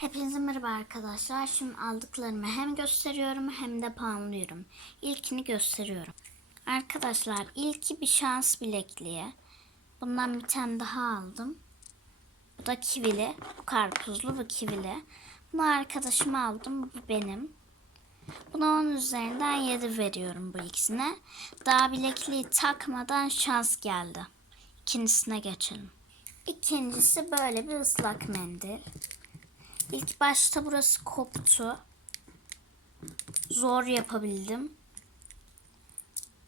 Hepinize merhaba arkadaşlar. Şimdi aldıklarımı hem gösteriyorum hem de puanlıyorum. İlkini gösteriyorum. Arkadaşlar ilki bir şans bilekliği. Bundan bir tane daha aldım. Bu da kivili. Bu karpuzlu bu kivili. Bunu arkadaşıma aldım. Bu benim. Buna 10 üzerinden 7 veriyorum bu ikisine. Daha bilekliği takmadan şans geldi. İkincisine geçelim. İkincisi böyle bir ıslak mendil. İlk başta burası koptu. Zor yapabildim.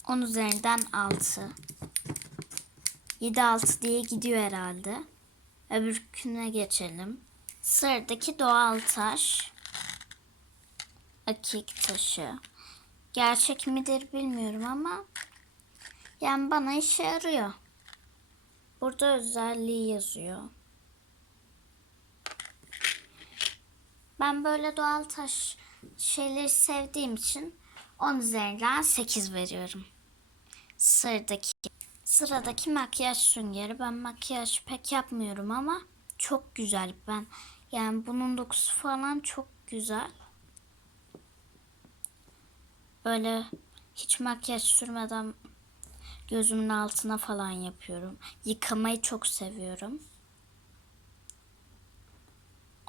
10 üzerinden 6. 7 6 diye gidiyor herhalde. Öbürküne geçelim. Sıradaki doğal taş. Akik taşı. Gerçek midir bilmiyorum ama yani bana işe yarıyor. Burada özelliği yazıyor. Ben böyle doğal taş şeyleri sevdiğim için 10 üzerinden 8 veriyorum. Sıradaki sıradaki makyaj süngeri. Ben makyaj pek yapmıyorum ama çok güzel. Ben yani bunun dokusu falan çok güzel. Böyle hiç makyaj sürmeden gözümün altına falan yapıyorum. Yıkamayı çok seviyorum.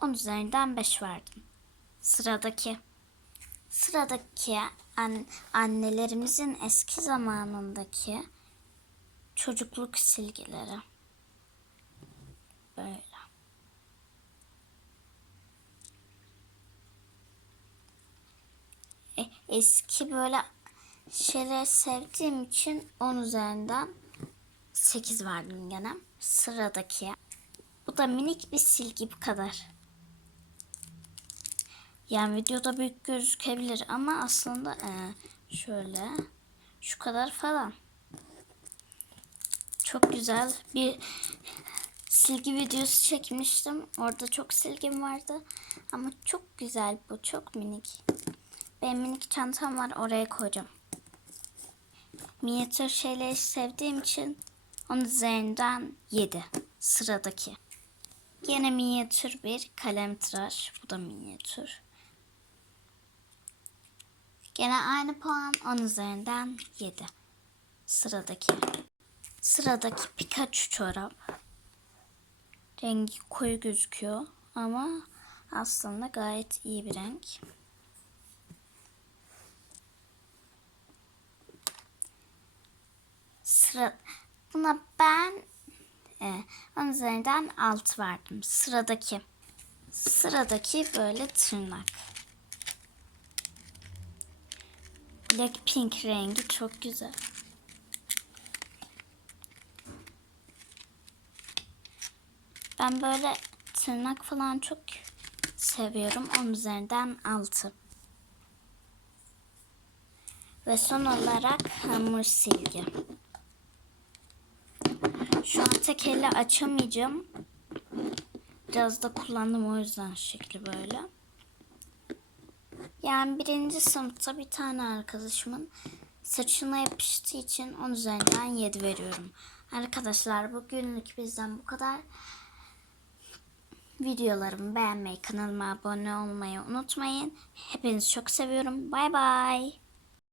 10 üzerinden 5 verdim. Sıradaki. Sıradaki an, annelerimizin eski zamanındaki çocukluk silgileri. Böyle. E, eski böyle şeyleri sevdiğim için 10 üzerinden 8 verdim gene. Sıradaki. Bu da minik bir silgi bu kadar. Yani videoda büyük gözükebilir ama aslında e, şöyle şu kadar falan. Çok güzel bir silgi videosu çekmiştim. Orada çok silgim vardı. Ama çok güzel bu. Çok minik. Benim minik çantam var. Oraya koyacağım. Minyatür şeyleri sevdiğim için onun üzerinden 7. Sıradaki. Yine minyatür bir kalem tıraş. Bu da minyatür. Gene aynı puan 10 üzerinden 7. Sıradaki. Sıradaki Pikachu çorap. Rengi koyu gözüküyor ama aslında gayet iyi bir renk. Sıra buna ben e, 10 üzerinden 6 verdim. Sıradaki. Sıradaki böyle tırnak. Blackpink rengi çok güzel. Ben böyle tırnak falan çok seviyorum. Onun üzerinden 6. Ve son olarak hamur silgi. Şu an tek elle açamayacağım. Biraz da kullandım o yüzden şekli böyle. Yani birinci sınıfta bir tane arkadaşımın saçına yapıştığı için 10 üzerinden 7 veriyorum. Arkadaşlar bugünlük bizden bu kadar. Videolarımı beğenmeyi, kanalıma abone olmayı unutmayın. Hepinizi çok seviyorum. Bay bay.